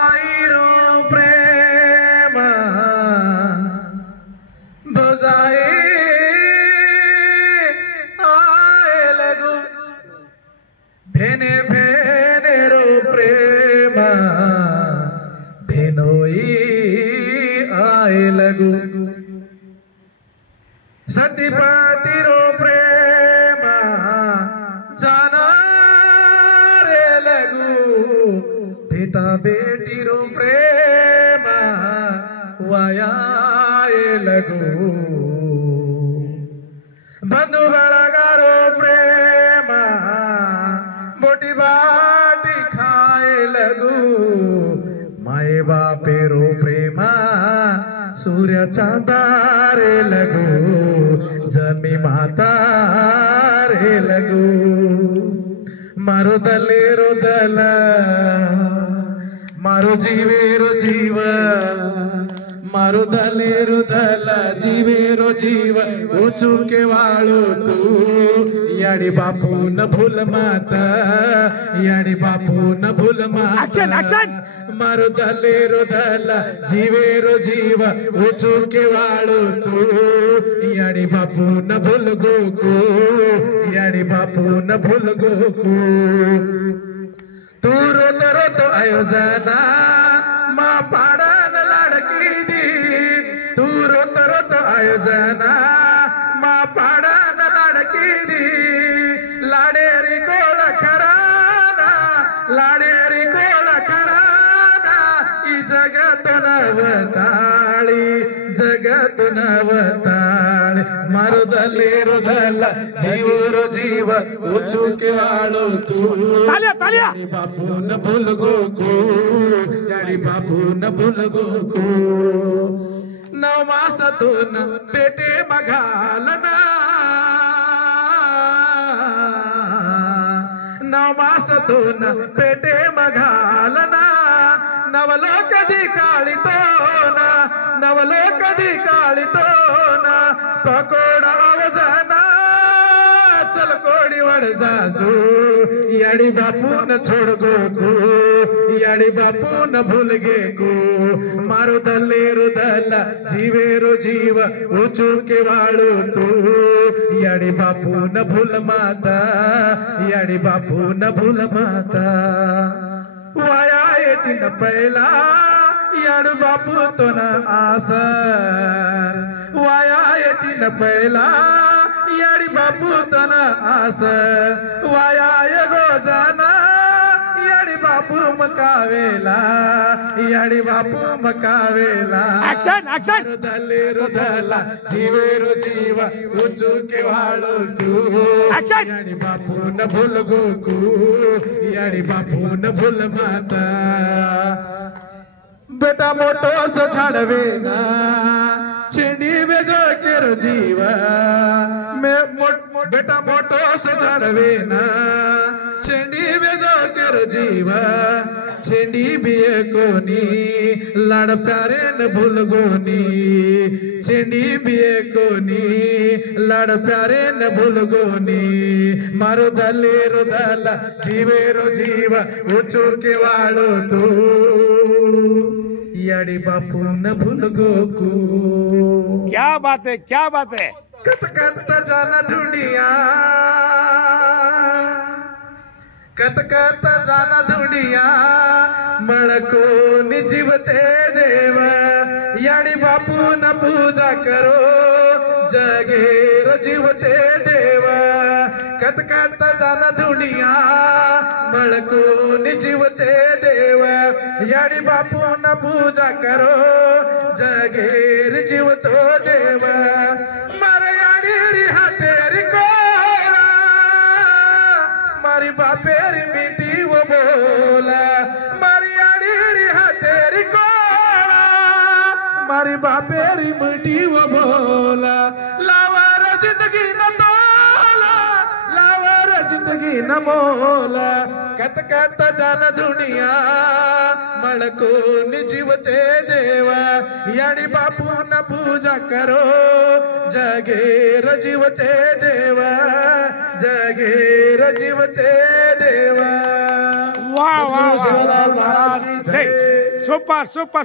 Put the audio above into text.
आईरो प्रेम बुझाए आए लगू भेने भेने रो प्रेम भेनोई आए लगू सतीपति रो प्रेम जाना रे लगू बेटा बेटी रो प्रेम वायाए लगू बंधु बड़गारो प्रेम मोटी बाटी खाए लगू माए बापे रो प्रेम सूर्य चांदारे लगू जमी माता रे लगू मारो दले रो दल मारो जीवे रो जीव मारो दले रो दल जीवे रो जीव ऊंचू के वाळू तू याडी बापू न भूल माता याडी बापू न भूल माता मारो दले रो दल जीवे रो जीव ऊंचू के वाळू तू याडी बापू न भूल गोकू याडी बापू न भूल गोकू तू रोतो रोतो आयोजना मा पाडन लाडकी दी तू रोतो रोतो आयोजना मा पाडन लाडकी दी लाडेरी गोळ खराना लाडेरी गोळ खराना ई जगत नवताळी जगत नवताळी मारो दले रो दल जीव रो जीव ऊंचू के वाळू तू तालिया तालिया बापू न भूल गोकू याडी बापू न भूल गोकू नव मासातून पेटे मघालना नव मासातून पेटे मघालना नवलोक दी काळीतो ना नवलोक दी काळीतो ना पकोडा आवाजाना चल कोडी वड जाजू याडी बापू न छोड़ गोकू याडी बापू न भूल गे को मारो दले रो दल जीवे रो जीव ऊंचू के वाळू तू याडी बापू न भूल माता याडी बापू न भूल माता वाया दिन पहिला याडू बापू तो न आसर वाया दिन पहिला याडी बापू तो न आसर वाया गो जाना याडी बापू मकावेला याडी बापू मकावेला दले रुदला जीवे रो जीव ऊंचू के वाळू तू याडी बापू न भूल गोकू याडी बापू न भूल माता बेटा मोटो सो झाडवे ना छेंडी बेजो केरो जीव बेटा मोटो सो झाडवे ना छेंडी बेजो केरो जीव छेंडी बिये कोनी लाड प्यारे न भूल गोनी छेंडी बिये कोनी लाड प्यारे न भूल गोनी मारो दले रो दल जीवे रो जीव ऊंचू के वाळू तू याडी बापू न भूल गोकू क्या बात है क्या बात है कत कत जाना ढूंढिया कत कत जाना ढूंढिया मळको निजीवते देव याडी बापू न पूजा करो जगेर जीवते देव कत कत जाना ढूंढिया मळको निजीवते देव याडी बापू न पूजा करो जगेर जीवतो देव मारे याडी रिहा तेरी कोला मारी बापेरी मिटी वो बोला मारी याडी रिहा तेरी कोला मारी बापेरी मिटी वो बोला लावर जिंदगी न तोला लावर जिंदगी न मोला कत कत जान दुनिया मळको निजीवते देव याडी बापू न पूजा करो जगेर जीवते देव जगेर जीवते देव वाह वाह वाह सुपर सुपर सुपर